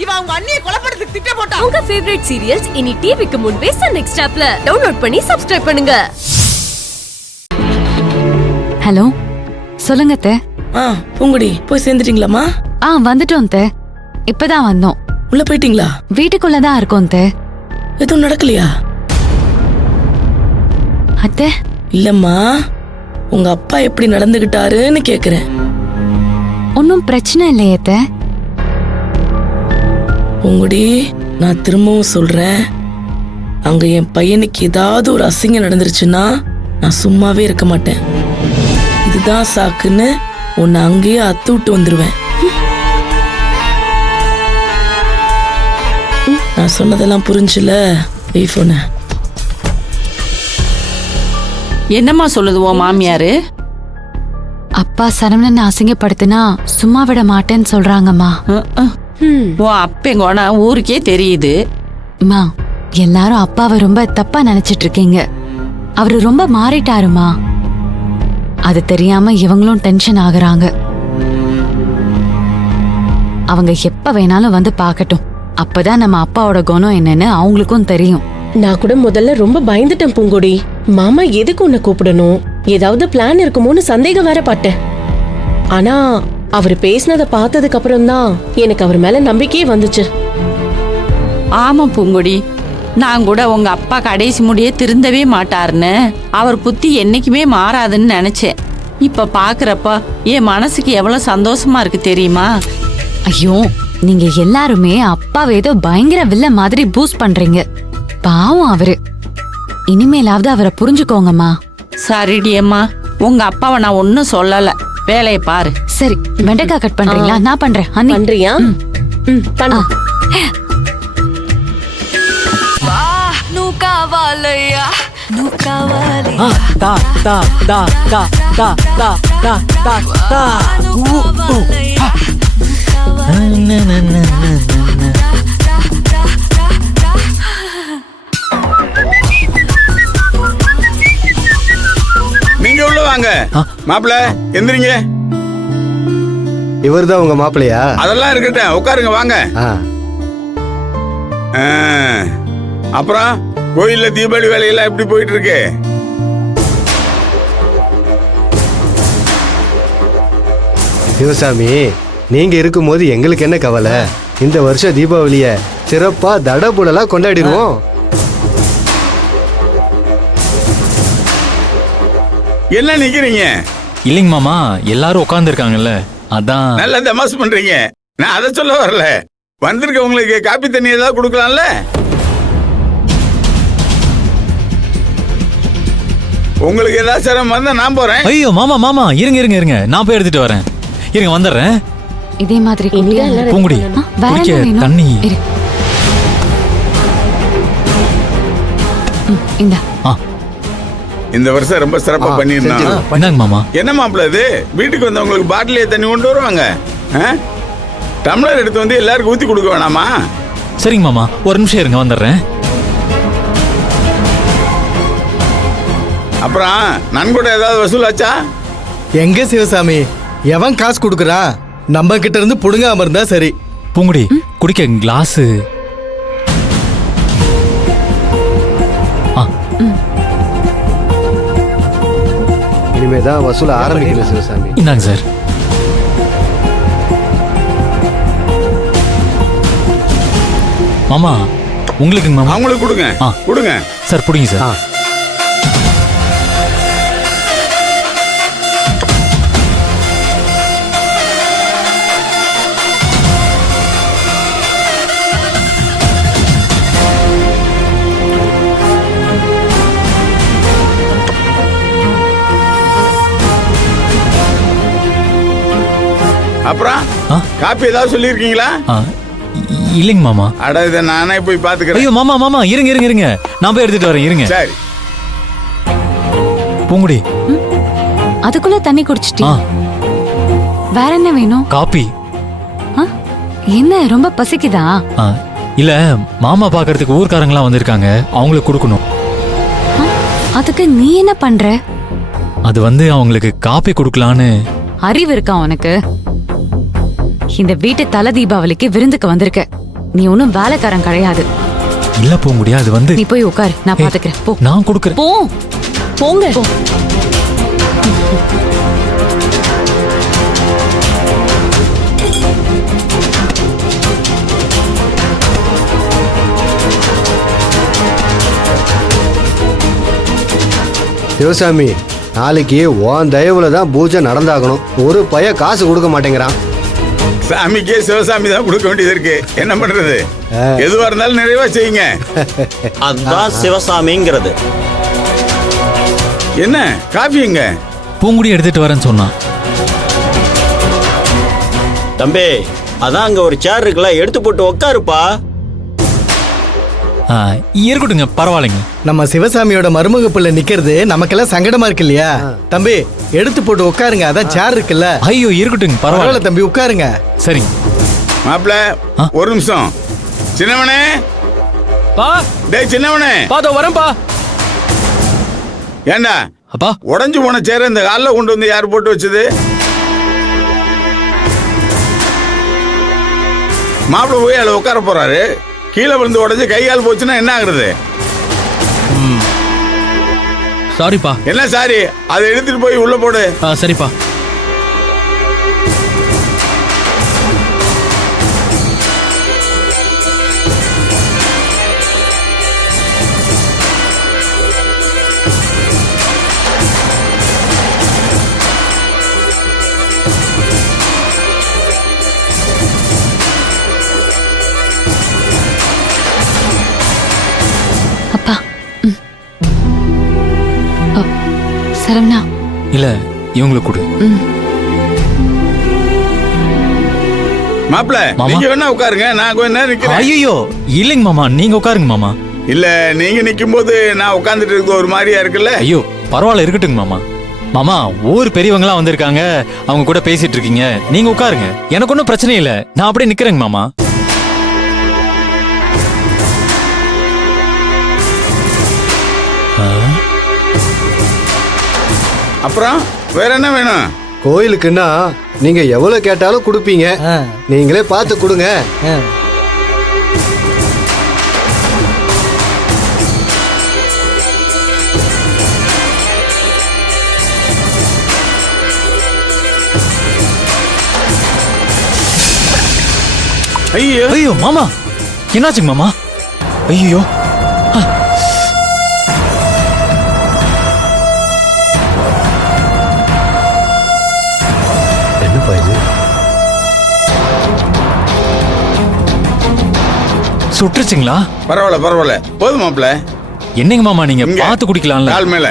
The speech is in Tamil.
இவன் அவங்க அண்ணியை கொலைப்படுறதுக்கு திட்டம் போட்டான். உங்க ஃபேவரட் சீரியல்ஸ் இனி டிவிக்கு முன்பே சன் நெக்ஸ்ட் ஆப்ல டவுன்லோட் பண்ணி சப்ஸ்கிரைப் பண்ணுங்க. ஹலோ, சொல்லுங்க அத்தை. பூங்குடி போய் சேர்ந்துட்டீங்களாமா? வந்துட்டோம் அத்தை. இப்பதான் வந்தோம். உள்ள போயிட்டீங்களா? வீட்டுக்குள்ளதான் இருக்கோம் அத்தை. எதுவும் நடக்கலையா? அத்தை இல்லம்மா, உங்க அப்பா எப்படி நடந்துகிட்டாருன்னு கேக்குறேன். ஒன்னும் பிரச்சனை இல்லையே அத்தை. பூங்குடி, நான் திரும்பவும் சொல்றேன், அங்க என் பையனுக்கு ஏதாவது ஒரு அசிங்கம் நடந்துருச்சுன்னா நான் சும்மாவே இருக்க மாட்டேன். இதுதான் சாக்குன்னு உன்னை அங்கேயே அத்து விட்டு வந்துருவேன். நான் சொன்னதெல்லாம் புரிஞ்சுல? ஐபோன என்னம்மா சொல்லுது உன் மாமியாரு? அப்பா சரவணன் அசிங்கப்படுத்தினா சும்மா விட மாட்டேன்னு சொல்றாங்கம்மா. உன் அப்பெங்கோனா ஊருக்கே தெரியுது. அம்மா, எல்லாரும் அப்பாவை ரொம்ப தப்பா நினைச்சிட்டு இருக்கீங்க. அவரு ரொம்ப மாறிட்டாருமா. அது தெரியாம இவங்களும் டென்ஷன் ஆகுறாங்க. அவங்க எப்ப வேணாலும் வந்து பாக்கட்டும். அப்பதான் நம்ம அப்பாவோட குணம் என்னன்னு அவங்களுக்கும் தெரியும். நான் கூட முதல்ல ரொம்ப பயந்துட்டேன் பூங்கொடி. மாமா எதுக்கு உன்னை கூப்பிடணும், ஏதாவது பிளான் இருக்குமோன்னு சந்தேகம் வேற பட்டேன். ஆனா அவர் பேசினதை பார்த்ததுக்கு அப்புறம் தான் எனக்கு அவர் மேல நம்பிக்கையே வந்துச்சு. ஆமா பூங்குடி, நான் கூட உங்க அப்பா கடைசி முடியே திருந்தவே மாட்டாருன்னு, அவர் புத்தி என்னைக்குமே மாறாதுன்னு நினைச்சேன். இப்ப பாக்குறப்ப என் மனசுக்கு எவ்வளவு சந்தோஷமா இருக்கு தெரியுமா? ஐயோ, நீங்க எல்லாருமே அப்பாவை ஏதோ பயங்கர வில்ல மாதிரி பூஸ்ட் பண்றீங்க. பாவம் அவரு. இனிமேலாவது அவரை புரிஞ்சுக்கோங்கம்மா. சரிடி அம்மா, உங்க அப்பாவை நான் ஒன்னும் சொல்லல, வேலையை பாரு. சரி, வெண்டைக்காய் கட் பண்றீங்களா? நான் பண்றேன். அண்ணி பண்றியா? பண்ணு. நீங்க உள்ள வாங்க. மாப்பிள்ள எந்திரிங்க. இவர்தான் உங்க மாப்பிள்ளையா? அதெல்லாம் இருக்கட்டும், உட்காருங்க வாங்க. அப்புறம் கோயில்ல தீபாவளி வேலையெல்லாம் எப்படி போயிட்டு இருக்கு? சிவசாமி, நீங்க இருக்கும்போது எங்களுக்கு என்ன கவலை? இந்த வருஷம் தீபாவளிய சிறப்பா தடபுடலா கொண்டாடிடுவோம். என்ன நிக்கிறீங்க? இல்லைங்க மாமா, எல்லாரும் உட்கார்ந்து இருக்காங்கல்ல, அதான். நல்லா தமாஸ் பண்றீங்க. நான் அதை சொல்ல வரல. வந்திருக்க உங்களுக்கு காப்பி தண்ணி ஏதாவது கொடுக்கலாம்ல? உங்களுக்கு ஏதாவது சிரமம் வந்தா நான் போறேன். ஐயோ மாமா மாமா, இருங்க இருங்க இருங்க, நான் போய் எடுத்துட்டு வரேன். இருங்க, வந்துடுறேன். இதே மாதிரி பூங்குடி, குடிக்க தண்ணி. இந்த வருஷம் ரொம்ப சிறப்பா பண்ணிருந்தோம். மாமா, என்ன மாப்பிள்ள இது? வீட்டுக்கு வந்தவங்களுக்கு பாட்டிலே தண்ணி கொண்டு வருவாங்க, டம்ளர் எடுத்து வந்து எல்லாருக்கும் ஊத்தி கொடுக்க வேணாமா? சரிங்க மாமா, ஒரு நிமிஷம் இருங்க, வந்துடுறேன். அப்புறம் நன்கொடை ஏதாவது வசூலாச்சா? எங்க சிவசாமி, எவன் காசு கொடுக்கறான்? நம்ம கிட்ட இருந்து புடுங்காம இருந்தா சரி. பூங்குடி, குடிக்க கிளாஸ். இனிமேதான் வசூல ஆரம்பிக்கணும் சிவசாமி. இந்தாங்க சார். மாமா, உங்களுக்கு மாமா. அவங்களுக்கு கொடுங்க. கொடுங்க சார், புடிங்க சார். அப்புறம் காப்பி ஏதாவது சொல்லிருக்கீங்களா? இல்லைங்க மாமா. அட, இதை நானே போய் பாத்துக்கிறேன். ஐயோ மாமா மாமா, இருங்க இருங்க இருங்க, நான் போய் எடுத்துட்டு வரேன், இருங்க. சரி. பூங்குடி, அதுக்குள்ள தண்ணி குடிச்சிட்டியா? வேற என்ன வேணும்? காப்பி. என்ன ரொம்ப பசிக்குதா? இல்ல, மாமா பாக்குறதுக்கு ஊர்க்காரங்களாம் வந்திருக்காங்க, அவங்களுக்கு கொடுக்கணும். அதுக்கு நீ என்ன பண்ற? அது வந்து அவங்களுக்கு காப்பி கொடுக்கலான்னு. அறிவு இருக்கா உனக்கு? இந்த வீட்டு தல தீபாவளிக்கு விருந்துக்கு வந்திருக்க. நீ ஒன்னும் வேலைக்காரன் கிடையாது. இல்ல பூங்குடி, அது வந்து நீ போய் உட்காரு, நான் பாத்துக்கிறேன். போ. நான் கொடுக்குறேன். போ. போங்க. சிவசாமி, நாளைக்கு உன் தயவுல தான் பூஜை நடந்தாகணும். ஒரு பைய காசு கொடுக்க மாட்டேங்கிறான். சாமிக்கே சிவசாமி தான் கொடுக்க வேண்டியது இருக்கு. என்ன பண்றது? எதுவா இருந்தாலும் நிறைவா செய்யுங்க. அதுதான் சிவசாமிங்கிறது. என்ன காஃபிங்க? பூங்குடி எடுத்துட்டு வரேன்னு சொன்னான். தம்பி, அதான் அங்க ஒரு சேர் இருக்குல்ல, எடுத்து போட்டு உட்காருப்பா. இருக்கட்டுங்க, பரவாயில்லைங்க. நம்ம சிவசாமியோட மருமக பிள்ளை நிக்கிறது நமக்கெல்லாம் சங்கடமா இருக்கு இல்லையா? தம்பி, எடுத்து போட்டு உட்காருங்க, அதான் சேர் இருக்குல்ல. ஐயோ இருக்கட்டுங்க, பரவாயில்ல தம்பி, உட்காருங்க. சரிங்க. மாப்பிள்ள ஒரு நிமிஷம். சின்னவனே, பா. டேய் சின்னவனே, பாதோ வரேன்பா. ஏண்டா அப்பா, உடஞ்சு போன சேர இந்த காலில் கொண்டு வந்து யார் போட்டு வச்சது? மாப்பிள்ள போய் அதில் உட்கார போறாரு. கீழே விழுந்து உடஞ்சு கை கால் போச்சுன்னா என்ன ஆகுறது? சாரிப்பா. என்ன சாரி? அதை எடுத்துட்டு போய் உள்ள போடு. சரிப்பா. அப்பா. சரவணா. இல்ல, இவங்களுக்கு கொடு. மாப்பிள்ள, நீங்க வேணா உட்காருங்க, நான் கொஞ்ச நேரம் நிக்கிறேன். ஐயோ இல்லைங்க மாமா, நீங்க உட்காருங்க மாமா. இல்ல, நீங்க நிக்கும் போது நான் உட்கார்ந்துட்டு இருக்க ஒரு மாதிரியா இருக்குல்ல? ஐயோ பரவாயில்ல, இருக்கட்டுங்க மாமா. மாமா, ஊர் பெரியவங்களாம் வந்திருக்காங்க, அவங்க கூட பேசிட்டு இருக்கீங்க. நீங்க உட்காருங்க, எனக்கு ஒன்றும் பிரச்சனை இல்லை. நான் அப்படியே நிக்கிறேங்க மாமா. அப்புறம் வேற என்ன வேணும்? கோயிலுக்குன்னா நீங்க எவ்வளவு கேட்டாலும் கொடுப்பீங்க. நீங்களே பார்த்து கொடுங்க. ஐயோ ஐயோ மாமா, என்னாச்சுங்க மாமா? ஐயோ என்னப்பா இது? சுட்டுருச்சுங்களா? பரவாயில்ல பரவாயில்ல, போதும் மாப்பிள்ள. என்னங்க மாமா, நீங்க இங்க. பார்த்து குடிக்கலாம்ல. கால் மேல.